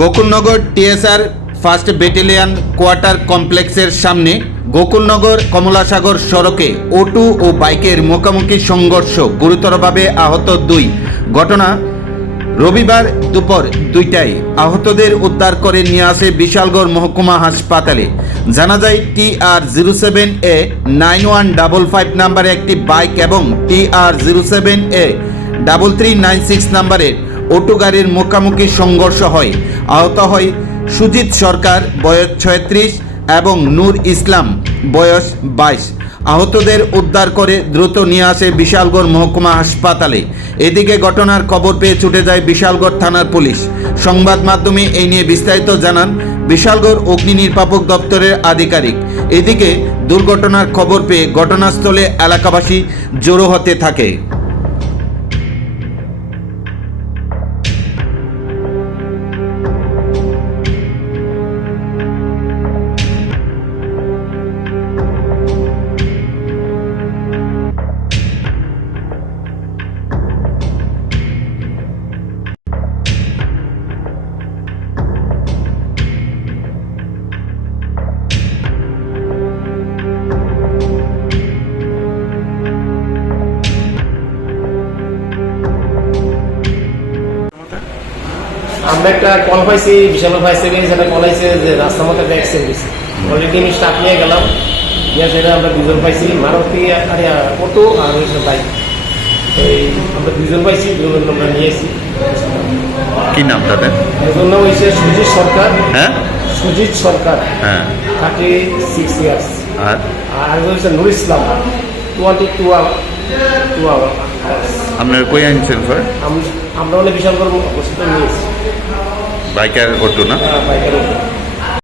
Gokulnagar TSR first battalion quarter কমপ্লেক্সের সামনে গোকুলনগর কমলাসাগর সড়কে অটো ও বাইকের মুখোমুখি সংঘর্ষ গুরুতরভাবে আহত দুই। ঘটনা রবিবার দুপুর দুইটায় আহতদের উদ্ধার করে নিয়ে আসে বিশালগড় মহকুমা হাসপাতালে। জানা যায় T R zero seven A nine one double five নাম্বারে একটি বাইক এবং T R zero seven A double three nine six নাম্বারের অটো গাড়ির মুখামুখি সংঘর্ষ হয়। আহত হয় সুজিত সরকার, বয়স ছয়ত্রিশ, এবং নূর ইসলাম, বয়স বাইশ। আহতদের উদ্ধার করে দ্রুত নিয়ে আসে বিশালগড় মহকুমা হাসপাতালে। এদিকে ঘটনার খবর পেয়ে ছুটে যায় বিশালগড় থানার পুলিশ। সংবাদ মাধ্যমে এই নিয়ে বিস্তারিত জানান বিশালগড় অগ্নি নির্বাপক দপ্তরের আধিকারিক। এদিকে দুর্ঘটনার খবর পেয়ে ঘটনাস্থলে এলাকাবাসী জড়ো হতে থাকে। আমরা একটা কল পাইছি বিশাল ভাই সার্ভিস একটা কল আইছে যে রাস্তার মধ্যে একটা অ্যাক্সিডেন্ট হয়েছে অলরেডি আমি স্টাফ নিয়ে গেলাম। নিয়ে সেটা আমরা দুজন পাইছি মারুতি আরে অটো আর হয়েছে বাইক এই আমরা দুজন পাইছি দুজন আমরা নিয়ে এসেছি কি নাম তাদের? দুজন নাম হয়েছে সুজিত সরকার। হ্যাঁ? সুজিত সরকার। হ্যাঁ। থার্টি সিক্স ইয়ার্স আর? আর হচ্ছে Nur Islam. Twenty two two hour আপনার কই আনছেন স্যার আমরা হলে বিশাল করে হসপিটাল নিয়ে এসেছি బైకర్ కొట్టునా?